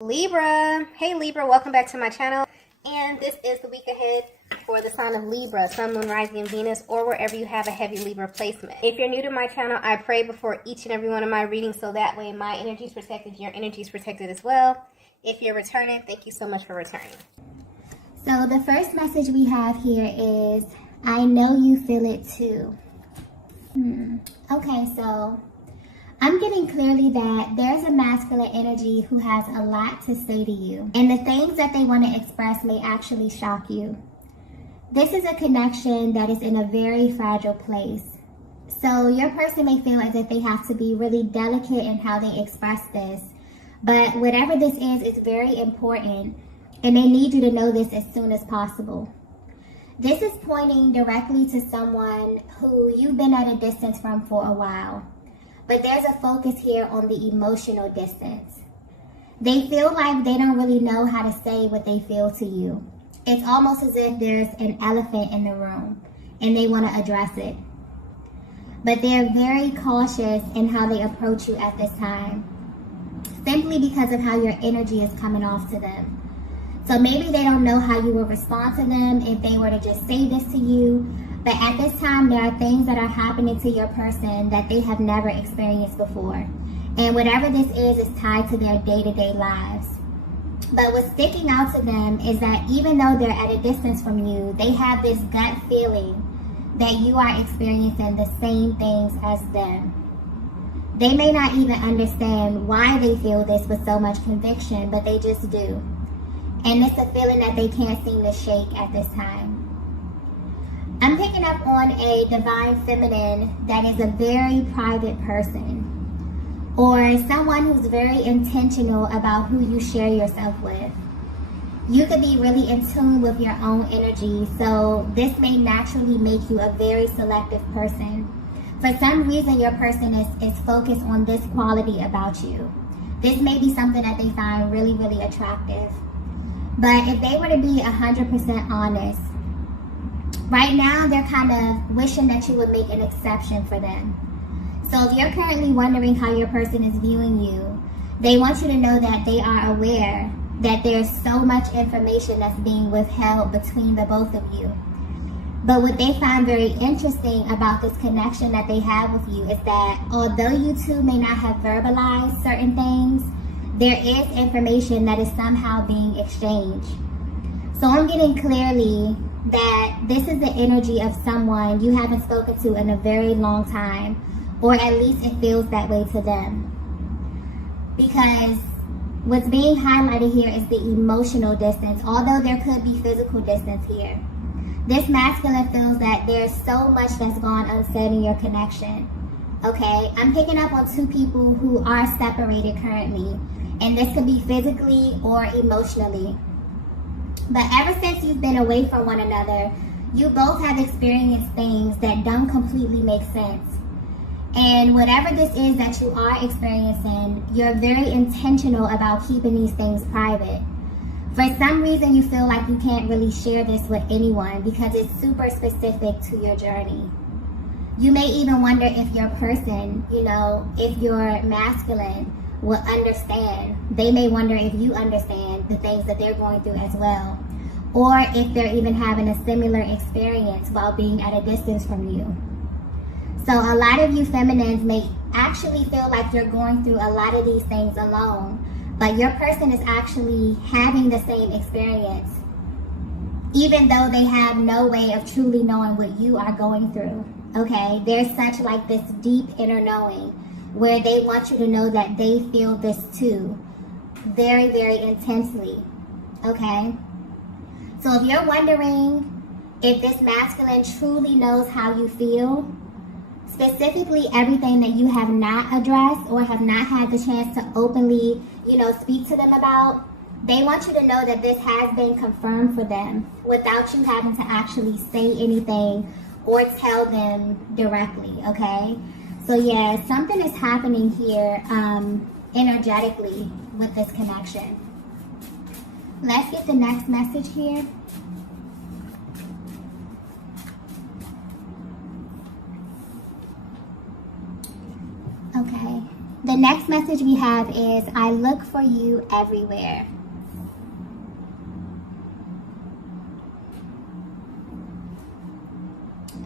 Libra. Hey Libra, welcome back to my channel. And this is the week ahead for the sign of Libra, Sun, Moon, Rising, and Venus, or wherever you have a heavy Libra placement. If you're new to my channel, I pray before each and every one of my readings so that way my energy is protected, your energy is protected as well. If you're returning, thank you so much for returning. So the first message we have here is, I know you feel it too. Okay, so I'm getting clearly that there's a masculine energy who has a lot to say to you. And the things that they want to express may actually shock you. This is a connection that is in a very fragile place. So your person may feel as if they have to be really delicate in how they express this. But whatever this is, it's very important. And they need you to know this as soon as possible. This is pointing directly to someone who you've been at a distance from for a while. But there's a focus here on the emotional distance. They feel like they don't really know how to say what they feel to you. It's almost as if there's an elephant in the room and they want to address it. But they're very cautious in how they approach you at this time, simply because of how your energy is coming off to them. So maybe they don't know how you will respond to them if they were to just say this to you. But at this time, there are things that are happening to your person that they have never experienced before. And whatever this is tied to their day-to-day lives. But what's sticking out to them is that even though they're at a distance from you, they have this gut feeling that you are experiencing the same things as them. They may not even understand why they feel this with so much conviction, but they just do. And it's a feeling that they can't seem to shake at this time. I'm picking up on a divine feminine that is a very private person, or someone who's very intentional about who you share yourself with. You could be really in tune with your own energy, so this may naturally make you a very selective person. For some reason, your person is focused on this quality about you. This may be something that they find really, really attractive. But if they were to be 100% honest, right now, they're kind of wishing that you would make an exception for them. So if you're currently wondering how your person is viewing you, they want you to know that they are aware that there's so much information that's being withheld between the both of you. But what they find very interesting about this connection that they have with you is that although you two may not have verbalized certain things, there is information that is somehow being exchanged. So I'm getting clearly that this is the energy of someone you haven't spoken to in a very long time, or at least it feels that way to them. Because what's being highlighted here is the emotional distance, although there could be physical distance here. This masculine feels that there's so much that's gone unsaid in your connection. Okay, I'm picking up on two people who are separated currently, and this could be physically or emotionally. But ever since you've been away from one another, you both have experienced things that don't completely make sense. And whatever this is that you are experiencing, you're very intentional about keeping these things private. For some reason, you feel like you can't really share this with anyone because it's super specific to your journey. You may even wonder if your person, if you're masculine, will understand. They may wonder if you understand the things that they're going through as well, or if they're even having a similar experience while being at a distance from you. So a lot of you feminines may actually feel like you're going through a lot of these things alone, but your person is actually having the same experience, even though they have no way of truly knowing what you are going through. Okay, there's such like this deep inner knowing where they want you to know that they feel this too, very, very intensely, okay? So if you're wondering if this masculine truly knows how you feel, specifically everything that you have not addressed or have not had the chance to openly, speak to them about, they want you to know that this has been confirmed for them without you having to actually say anything or tell them directly, okay? So yeah, something is happening here energetically with this connection. Let's get the next message here. Okay, the next message we have is, I look for you everywhere.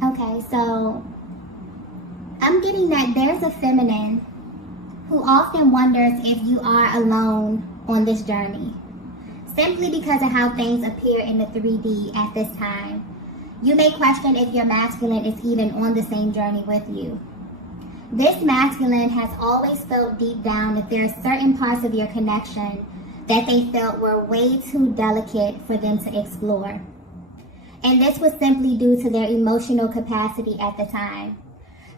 Okay, so I'm getting that there's a feminine who often wonders if you are alone on this journey, simply because of how things appear in the 3D at this time. You may question if your masculine is even on the same journey with you. This masculine has always felt deep down that there are certain parts of your connection that they felt were way too delicate for them to explore. And this was simply due to their emotional capacity at the time.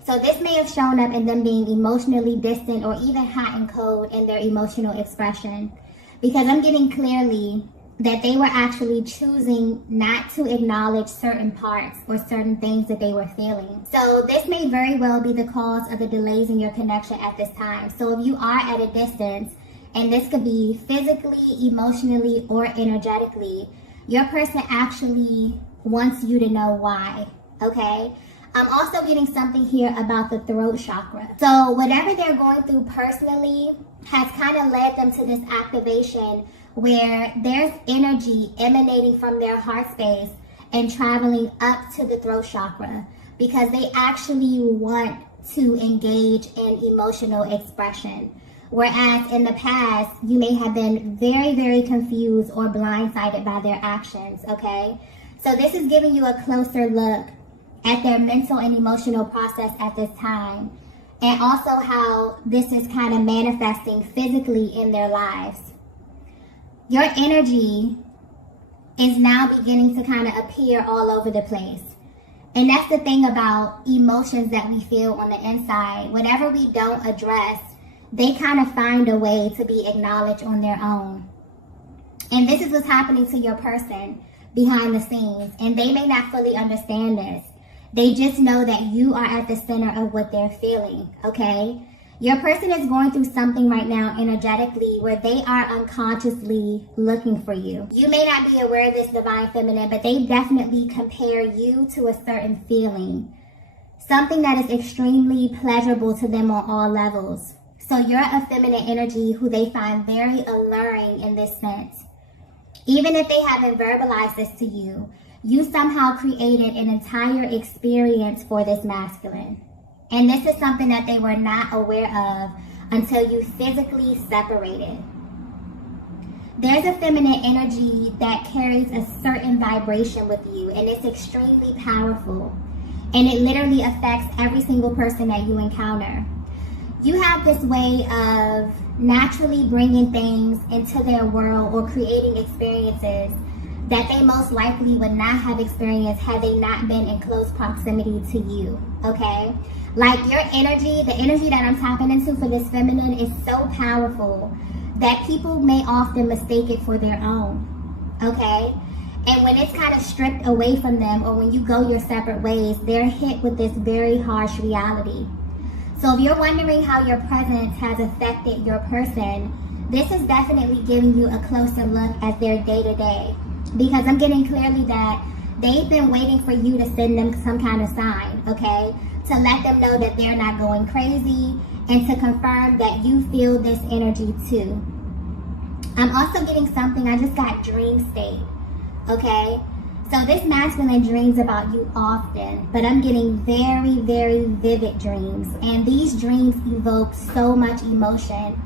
So this may have shown up in them being emotionally distant or even hot and cold in their emotional expression. Because I'm getting clearly that they were actually choosing not to acknowledge certain parts or certain things that they were feeling. So this may very well be the cause of the delays in your connection at this time. So if you are at a distance, and this could be physically, emotionally, or energetically, your person actually wants you to know why, okay? I'm also getting something here about the throat chakra. So whatever they're going through personally has kind of led them to this activation where there's energy emanating from their heart space and traveling up to the throat chakra because they actually want to engage in emotional expression. Whereas in the past, you may have been very, very confused or blindsided by their actions, okay? So this is giving you a closer look at their mental and emotional process at this time, and also how this is kind of manifesting physically in their lives. Your energy is now beginning to kind of appear all over the place. And that's the thing about emotions that we feel on the inside. Whatever we don't address, they kind of find a way to be acknowledged on their own. And this is what's happening to your person behind the scenes. And they may not fully understand this. They just know that you are at the center of what they're feeling, okay? Your person is going through something right now energetically where they are unconsciously looking for you. You may not be aware of this, divine feminine, but they definitely compare you to a certain feeling. Something that is extremely pleasurable to them on all levels. So you're a feminine energy who they find very alluring in this sense. Even if they haven't verbalized this to you, you somehow created an entire experience for this masculine. And this is something that they were not aware of until you physically separated. There's a feminine energy that carries a certain vibration with you, and it's extremely powerful. And it literally affects every single person that you encounter. You have this way of naturally bringing things into their world or creating experiences that they most likely would not have experienced had they not been in close proximity to you, okay? Like your energy, the energy that I'm tapping into for this feminine is so powerful that people may often mistake it for their own, okay? And when it's kind of stripped away from them or when you go your separate ways, they're hit with this very harsh reality. So if you're wondering how your presence has affected your person, this is definitely giving you a closer look at their day-to-day. Because I'm getting clearly that they've been waiting for you to send them some kind of sign, okay? To let them know that they're not going crazy and to confirm that you feel this energy too. I'm also getting something, I just got dream state, okay? So this masculine dreams about you often, but I'm getting very, very vivid dreams. And these dreams evoke so much emotion.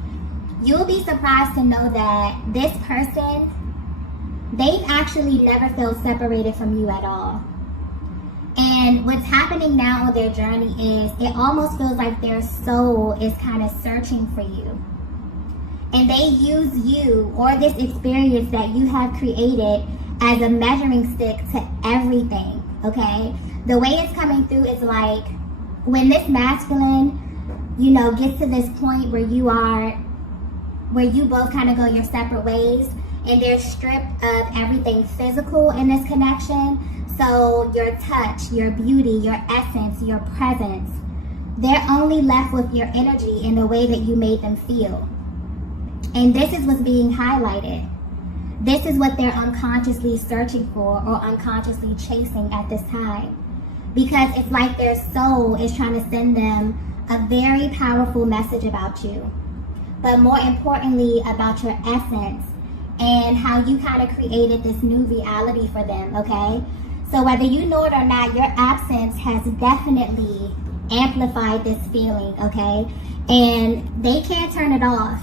You'll be surprised to know that this person, they've actually never felt separated from you at all. And what's happening now on their journey is it almost feels like their soul is kind of searching for you. And they use you or this experience that you have created as a measuring stick to everything, okay? The way it's coming through is like when this masculine, you know, gets to this point where you both kind of go your separate ways, and they're stripped of everything physical in this connection. So your touch, your beauty, your essence, your presence, they're only left with your energy in the way that you made them feel. And this is what's being highlighted. This is what they're unconsciously searching for or unconsciously chasing at this time. Because it's like their soul is trying to send them a very powerful message about you. but more importantly about your essence and how you kind of created this new reality for them, okay? So whether you know it or not, your absence has definitely amplified this feeling, okay? And they can't turn it off.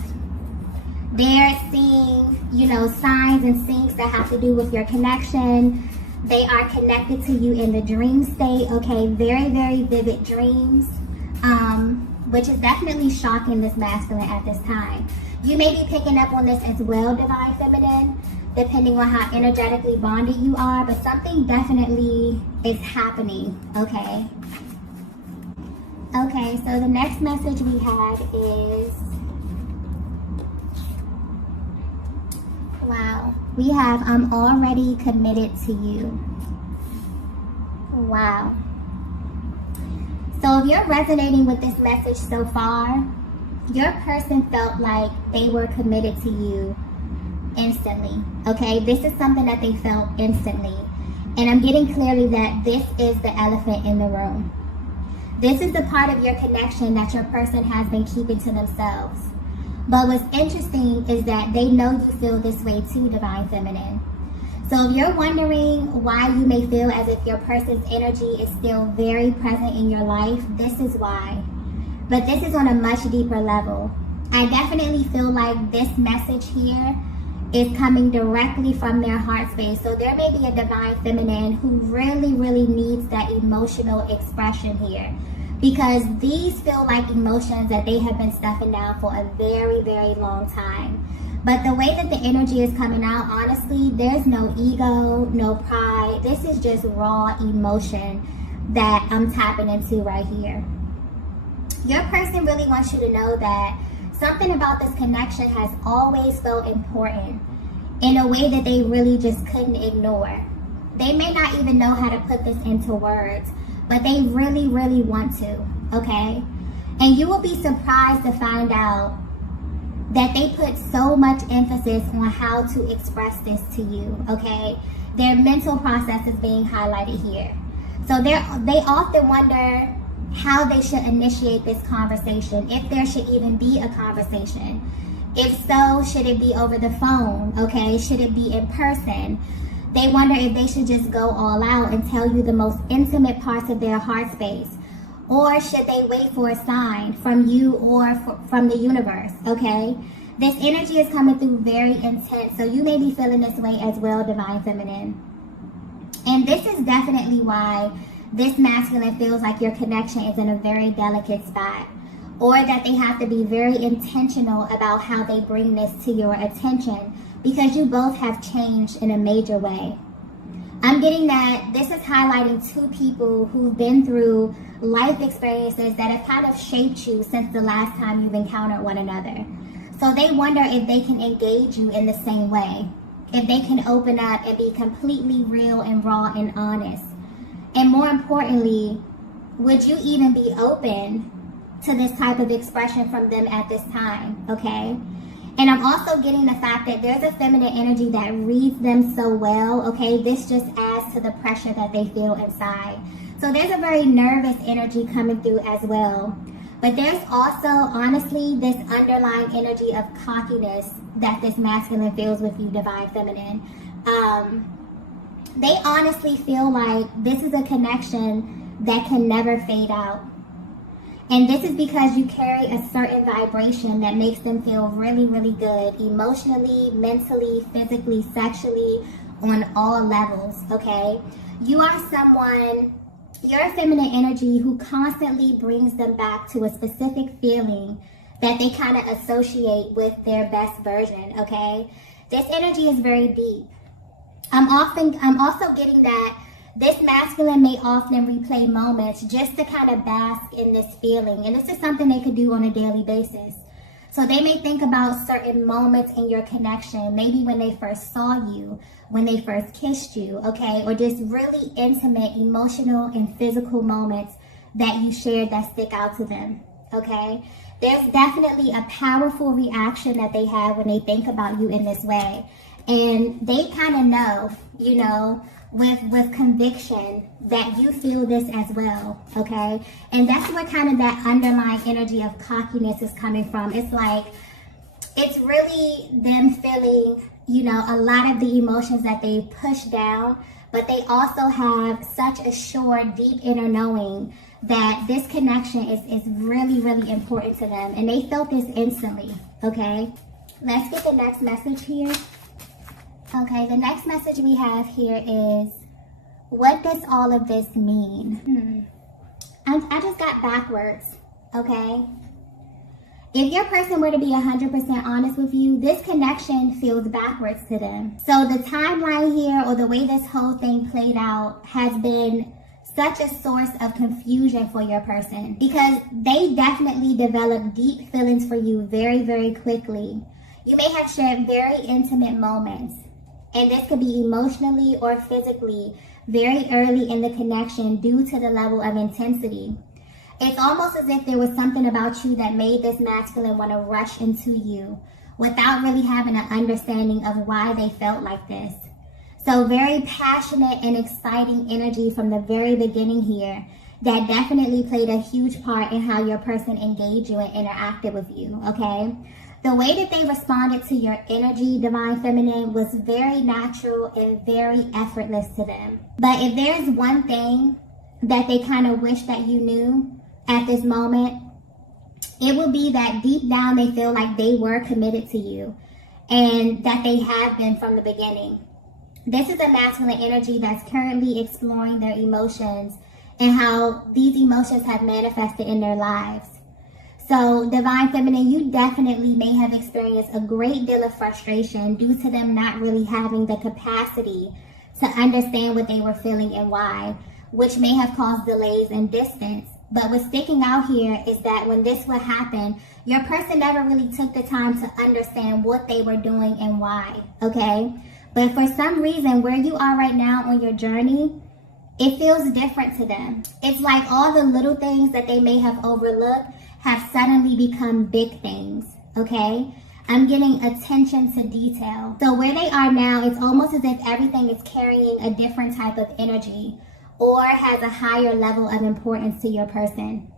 They're seeing, you know, signs and syncs that have to do with your connection. They are connected to you in the dream state, okay? Very, very vivid dreams, which is definitely shocking this masculine at this time. You may be picking up on this as well, Divine Feminine, depending on how energetically bonded you are, but something definitely is happening, okay? Okay, so the next message we have is, wow, we have, I'm already committed to you. Wow. So if you're resonating with this message so far, your person felt like they were committed to you instantly, okay? This is something that they felt instantly. And I'm getting clearly that this is the elephant in the room. This is the part of your connection that your person has been keeping to themselves. But what's interesting is that they know you feel this way too, Divine Feminine. So if you're wondering why you may feel as if your person's energy is still very present in your life, this is why. But this is on a much deeper level. I definitely feel like this message here is coming directly from their heart space. So there may be a Divine Feminine who really, really needs that emotional expression here, because these feel like emotions that they have been stuffing down for a very, very long time. But the way that the energy is coming out, honestly, there's no ego, no pride. This is just raw emotion that I'm tapping into right here. Your person really wants you to know that something about this connection has always felt important in a way that they really just couldn't ignore. They may not even know how to put this into words, but they really, really want to, okay? And you will be surprised to find out that they put so much emphasis on how to express this to you, okay? Their mental process is being highlighted here. So they often wonder how they should initiate this conversation, if there should even be a conversation. If so, should it be over the phone, okay? Should it be in person? They wonder if they should just go all out and tell you the most intimate parts of their heart space. Or should they wait for a sign from you or from the universe, okay? This energy is coming through very intense, so you may be feeling this way as well, Divine Feminine. And this is definitely why this masculine feels like your connection is in a very delicate spot, or that they have to be very intentional about how they bring this to your attention, because you both have changed in a major way. I'm getting that this is highlighting two people who've been through life experiences that have kind of shaped you since the last time you've encountered one another. So they wonder if they can engage you in the same way, if they can open up and be completely real and raw and honest. And more importantly, would you even be open to this type of expression from them at this time, okay? And I'm also getting the fact that there's a feminine energy that reads them so well, okay? This just adds to the pressure that they feel inside. So there's a very nervous energy coming through as well. But there's also, honestly, this underlying energy of cockiness that this masculine feels with you, Divine Feminine. They honestly feel like this is a connection that can never fade out. And this is because you carry a certain vibration that makes them feel really, really good emotionally, mentally, physically, sexually, on all levels, okay? You are someone, you're a feminine energy who constantly brings them back to a specific feeling that they kind of associate with their best version, okay? This energy is very deep. I'm also getting that this masculine may often replay moments just to kind of bask in this feeling. And this is something they could do on a daily basis. So they may think about certain moments in your connection, maybe when they first saw you, when they first kissed you, okay? Or just really intimate, emotional, and physical moments that you shared that stick out to them, okay? There's definitely a powerful reaction that they have when they think about you in this way. And they kind of know, you know, with conviction that you feel this as well, okay? And that's where kind of that underlying energy of cockiness is coming from. It's like it's really them feeling, you know, a lot of the emotions that they push down, but they also have such a sure, deep inner knowing that this connection is really, really important to them. And they felt this instantly, okay? Let's get the next message here. Okay, the next message we have here is, what does all of this mean? I just got backwards, okay? If your person were to be 100% honest with you, this connection feels backwards to them. So the timeline here, or the way this whole thing played out, has been such a source of confusion for your person, because they definitely developed deep feelings for you very, very quickly. You may have shared very intimate moments, and this could be emotionally or physically very early in the connection due to the level of intensity. It's almost as if there was something about you that made this masculine want to rush into you without really having an understanding of why they felt like this. So very passionate and exciting energy from the very beginning here that definitely played a huge part in how your person engaged you and interacted with you, okay? The way that they responded to your energy, Divine Feminine, was very natural and very effortless to them. But if there's one thing that they kind of wish that you knew at this moment, it would be that deep down they feel like they were committed to you, and that they have been from the beginning. This is a masculine energy that's currently exploring their emotions and how these emotions have manifested in their lives. So, Divine Feminine, you definitely may have experienced a great deal of frustration due to them not really having the capacity to understand what they were feeling and why, which may have caused delays and distance. But what's sticking out here is that when this would happen, your person never really took the time to understand what they were doing and why, okay? But for some reason, where you are right now on your journey, it feels different to them. It's like all the little things that they may have overlooked have suddenly become big things, okay? I'm getting attention to detail. So where they are now, it's almost as if everything is carrying a different type of energy or has a higher level of importance to your person.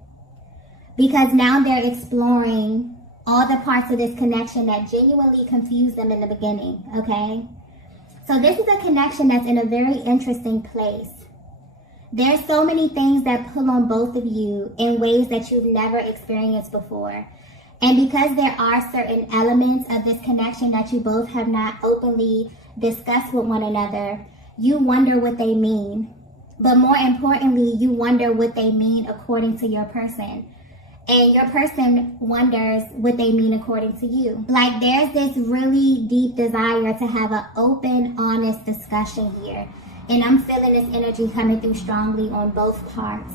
Because now they're exploring all the parts of this connection that genuinely confused them in the beginning, okay? So this is a connection that's in a very interesting place. There's so many things that pull on both of you in ways that you've never experienced before. And because there are certain elements of this connection that you both have not openly discussed with one another, you wonder what they mean. But more importantly, you wonder what they mean according to your person. And your person wonders what they mean according to you. Like, there's this really deep desire to have an open, honest discussion here. And I'm feeling this energy coming through strongly on both parts.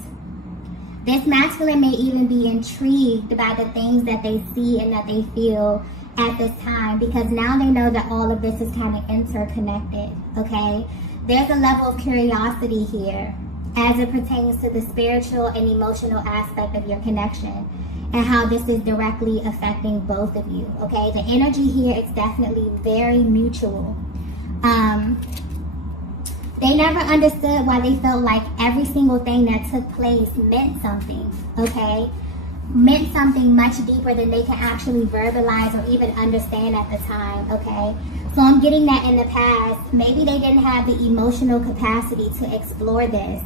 This masculine may even be intrigued by the things that they see and that they feel at this time, because now they know that all of this is kind of interconnected, okay? There's a level of curiosity here as it pertains to the spiritual and emotional aspect of your connection and how this is directly affecting both of you, okay? The energy here is definitely very mutual. They never understood why they felt like every single thing that took place meant something, okay? Meant something much deeper than they can actually verbalize or even understand at the time, okay? So I'm getting that in the past, maybe they didn't have the emotional capacity to explore this.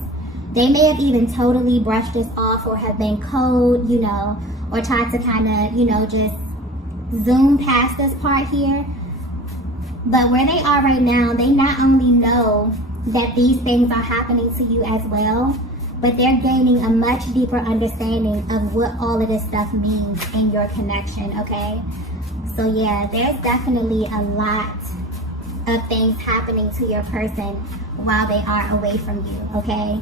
They may have even totally brushed this off or have been cold, you know, or tried to kind of, you know, just zoom past this part here. But where they are right now, they not only know that these things are happening to you as well, but they're gaining a much deeper understanding of what all of this stuff means in your connection, okay? So yeah, there's definitely a lot of things happening to your person while they are away from you, okay?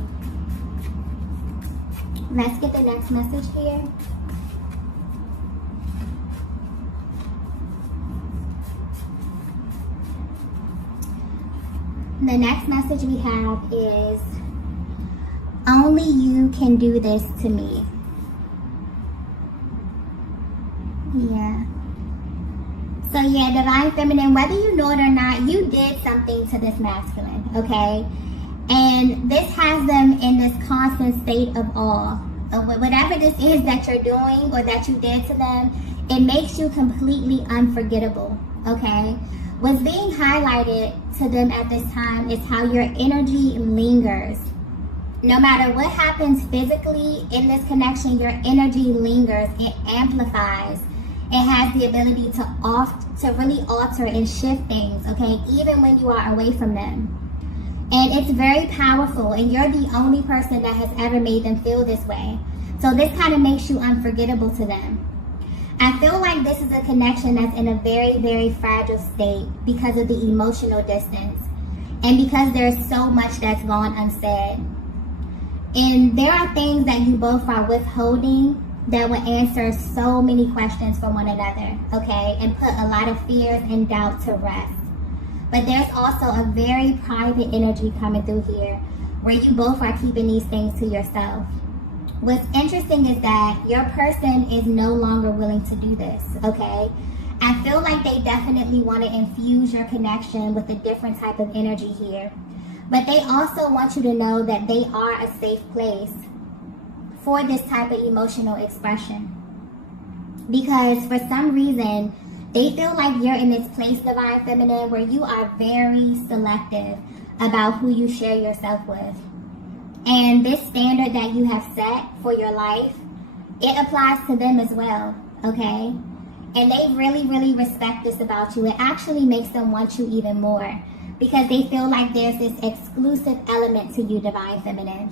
Let's get the next message here. The next message we have is, only you can do this to me. Yeah. So yeah, Divine Feminine, whether you know it or not, you did something to this masculine, okay? And this has them in this constant state of awe. Whatever this is that you're doing or that you did to them, It makes you completely unforgettable, okay? What's being highlighted to them at this time is how your energy lingers. No matter what happens physically in this connection, your energy lingers. It amplifies. It has the ability to really alter and shift things, okay, even when you are away from them. And it's very powerful, and you're the only person that has ever made them feel this way. So this kind of makes you unforgettable to them. I feel like this is a connection that's in a very, very fragile state because of the emotional distance and because there's so much that's gone unsaid. And there are things that you both are withholding that will answer so many questions for one another, okay, and put a lot of fears and doubt to rest. But there's also a very private energy coming through here where you both are keeping these things to yourself. What's interesting is that your person is no longer willing to do this, okay? I feel like they definitely want to infuse your connection with a different type of energy here. But they also want you to know that they are a safe place for this type of emotional expression. Because for some reason, they feel like you're in this place, Divine Feminine, where you are very selective about who you share yourself with. And this standard that you have set for your life, it applies to them as well, okay? And they really, really respect this about you. It actually makes them want you even more because they feel like there's this exclusive element to you, Divine Feminine.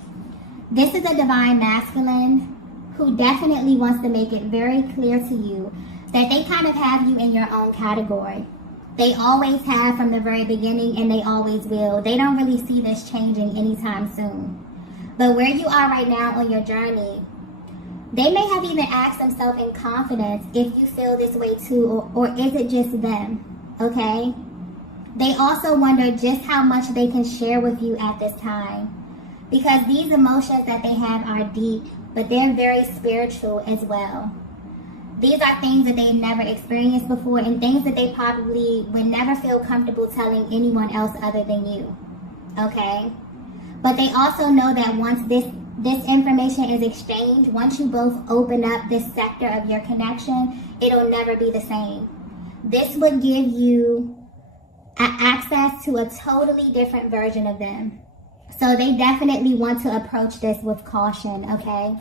This is a Divine Masculine who definitely wants to make it very clear to you that they kind of have you in your own category. They always have from the very beginning, and they always will. They don't really see this changing anytime soon. But where you are right now on your journey, they may have even asked themselves in confidence if you feel this way too, or is it just them, okay? They also wonder just how much they can share with you at this time. Because these emotions that they have are deep, but they're very spiritual as well. These are things that they've never experienced before and things that they probably would never feel comfortable telling anyone else other than you, okay? But they also know that once this information is exchanged, once you both open up this sector of your connection, it'll never be the same. This would give you access to a totally different version of them. So they definitely want to approach this with caution, okay?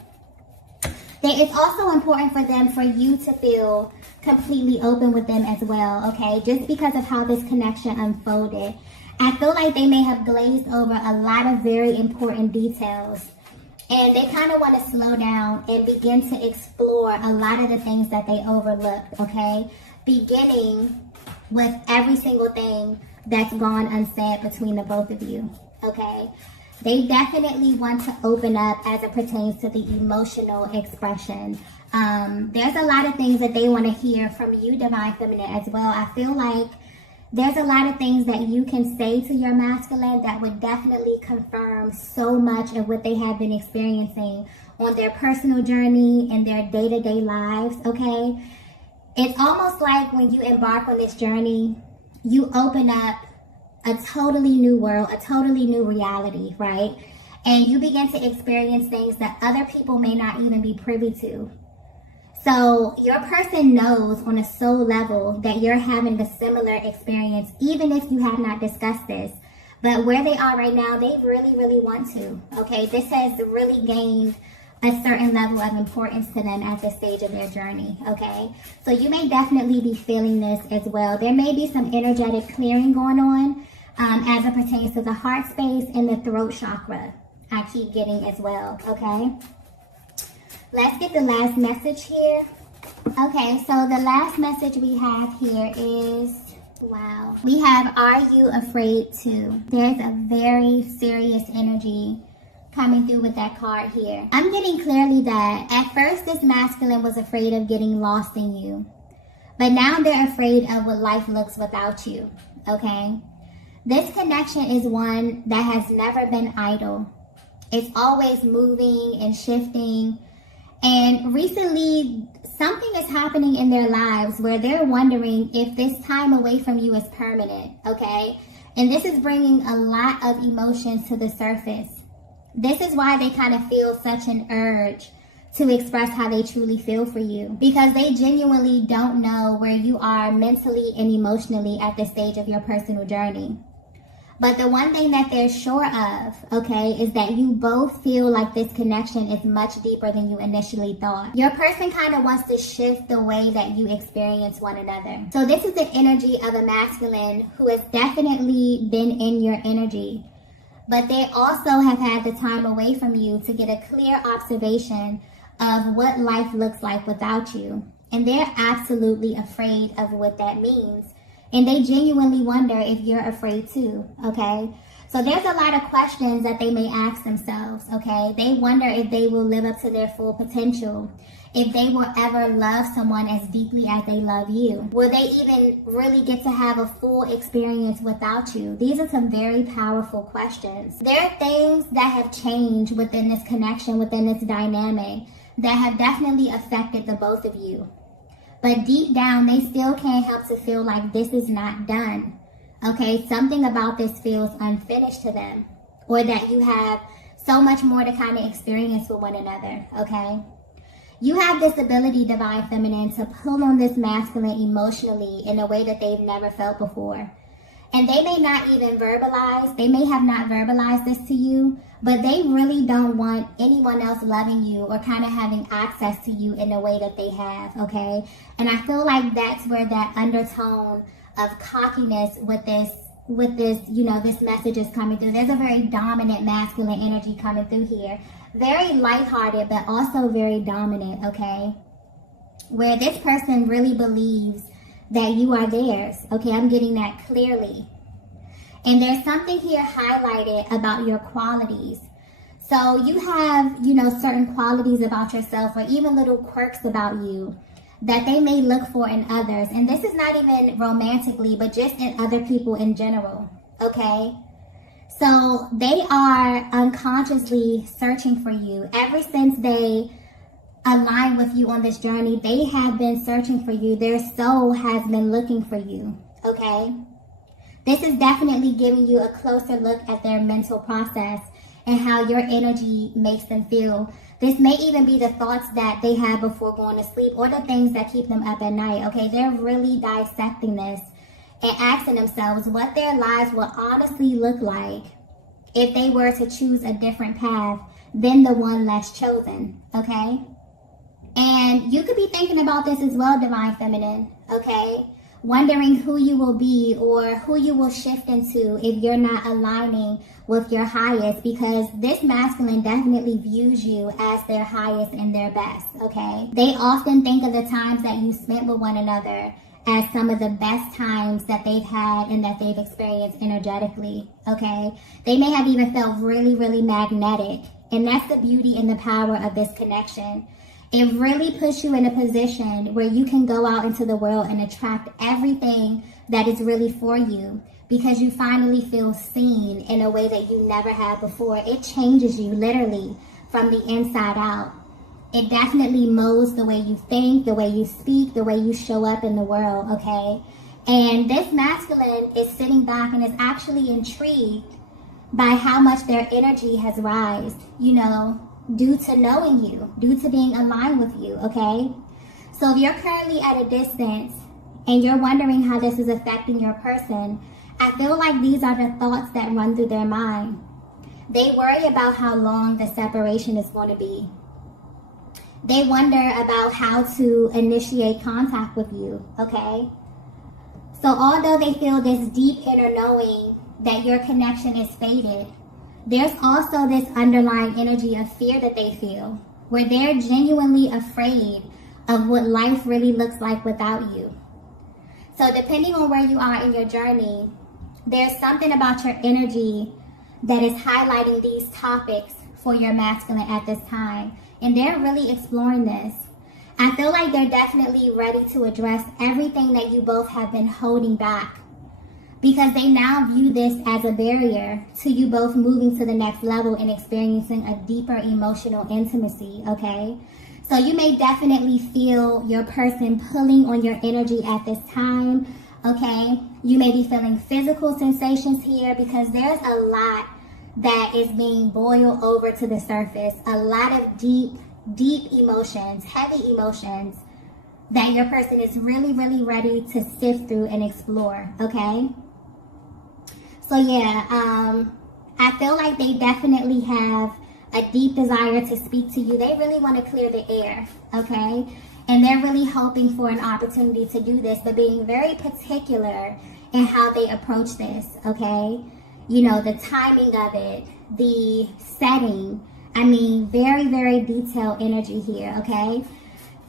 It's also important for them for you to feel completely open with them as well, okay? Just because of how this connection unfolded. I feel like they may have glazed over a lot of very important details. And they kind of want to slow down and begin to explore a lot of the things that they overlooked, okay? Beginning with every single thing that's gone unsaid between the both of you, okay? They definitely want to open up as it pertains to the emotional expression. There's a lot of things that they want to hear from you, Divine Feminine, as well. I feel like there's a lot of things that you can say to your masculine that would definitely confirm so much of what they have been experiencing on their personal journey and their day-to-day lives, okay? It's almost like when you embark on this journey, you open up a totally new world, a totally new reality, right? And you begin to experience things that other people may not even be privy to. So your person knows on a soul level that you're having a similar experience, even if you have not discussed this. But where they are right now, they really, really want to, okay? This has really gained a certain level of importance to them at this stage of their journey, okay? So you may definitely be feeling this as well. There may be some energetic clearing going on as it pertains to the heart space and the throat chakra. I keep getting as well, okay? Let's get the last message here. Okay, so the last message we have here is, wow. We have, are you afraid to? There's a very serious energy coming through with that card here. I'm getting clearly that at first this masculine was afraid of getting lost in you. But now they're afraid of what life looks without you, okay? This connection is one that has never been idle. It's always moving and shifting. And recently, something is happening in their lives where they're wondering if this time away from you is permanent, okay? And this is bringing a lot of emotions to the surface. This is why they kind of feel such an urge to express how they truly feel for you, because they genuinely don't know where you are mentally and emotionally at this stage of your personal journey. But the one thing that they're sure of, okay, is that you both feel like this connection is much deeper than you initially thought. Your person kind of wants to shift the way that you experience one another. So this is the energy of a masculine who has definitely been in your energy, but they also have had the time away from you to get a clear observation of what life looks like without you. And they're absolutely afraid of what that means. And they genuinely wonder if you're afraid too, okay? So there's a lot of questions that they may ask themselves, okay? They wonder if they will live up to their full potential, if they will ever love someone as deeply as they love you. Will they even really get to have a full experience without you? These are some very powerful questions. There are things that have changed within this connection, within this dynamic, that have definitely affected the both of you. But deep down, they still can't help to feel like this is not done. Okay, something about this feels unfinished to them, or that you have so much more to kind of experience with one another, okay? You have this ability, Divine Feminine, to pull on this masculine emotionally in a way that they've never felt before. And they may not even verbalize, they may have not verbalized this to you, but they really don't want anyone else loving you or kind of having access to you in the way that they have, okay? And I feel like that's where that undertone of cockiness with this, you know, this message is coming through. There's a very dominant masculine energy coming through here. Very lighthearted, but also very dominant, okay? Where this person really believes that you are theirs, okay? I'm getting that clearly. And there's something here highlighted about your qualities. So you have, you know, certain qualities about yourself, or even little quirks about you that they may look for in others. And this is not even romantically, but just in other people in general, okay? So they are unconsciously searching for you. Ever since they align with you on this journey, they have been searching for you. Their soul has been looking for you, okay? This is definitely giving you a closer look at their mental process and how your energy makes them feel. This may even be the thoughts that they have before going to sleep, or the things that keep them up at night, okay? They're really dissecting this and asking themselves what their lives will honestly look like if they were to choose a different path than the one less chosen, okay? And you could be thinking about this as well, Divine Feminine, okay? Wondering who you will be or who you will shift into if you're not aligning with your highest, because this masculine definitely views you as their highest and their best, okay? They often think of the times that you spent with one another as some of the best times that they've had and that they've experienced energetically, okay? They may have even felt really, really magnetic, and that's the beauty and the power of this connection. It really puts you in a position where you can go out into the world and attract everything that is really for you, because you finally feel seen in a way that you never had before. It changes you literally from the inside out. It definitely molds the way you think, the way you speak, the way you show up in the world, okay? And this masculine is sitting back and is actually intrigued by how much their energy has risen, you know, due to knowing you, due to being aligned with you, okay? So if you're currently at a distance and you're wondering how this is affecting your person, I feel like these are the thoughts that run through their mind. They worry about how long the separation is going to be. They wonder about how to initiate contact with you, okay? So although they feel this deep inner knowing that your connection is faded, there's also this underlying energy of fear that they feel, where they're genuinely afraid of what life really looks like without you. So depending on where you are in your journey, there's something about your energy that is highlighting these topics for your masculine at this time. And they're really exploring this. I feel like they're definitely ready to address everything that you both have been holding back, because they now view this as a barrier to you both moving to the next level and experiencing a deeper emotional intimacy, okay? So you may definitely feel your person pulling on your energy at this time, okay? You may be feeling physical sensations here, because there's a lot that is being boiled over to the surface. A lot of deep deep emotions, heavy emotions that your person is really, really ready to sift through and explore, okay? So yeah, I feel like they definitely have a deep desire to speak to you. They really want to clear the air, okay? And they're really hoping for an opportunity to do this, but being very particular in how they approach this, okay? You know, the timing of it, the setting. I mean, very, very detailed energy here, okay?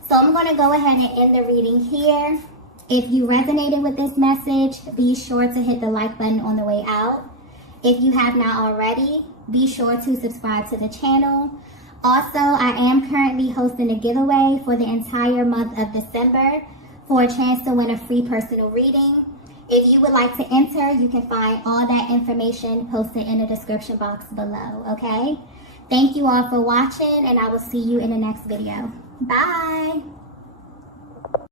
So I'm going to go ahead and end the reading here. If you resonated with this message, be sure to hit the like button on the way out. If you have not already, be sure to subscribe to the channel. Also, I am currently hosting a giveaway for the entire month of December for a chance to win a free personal reading. If you would like to enter, you can find all that information posted in the description box below, okay? Thank you all for watching, and I will see you in the next video. Bye!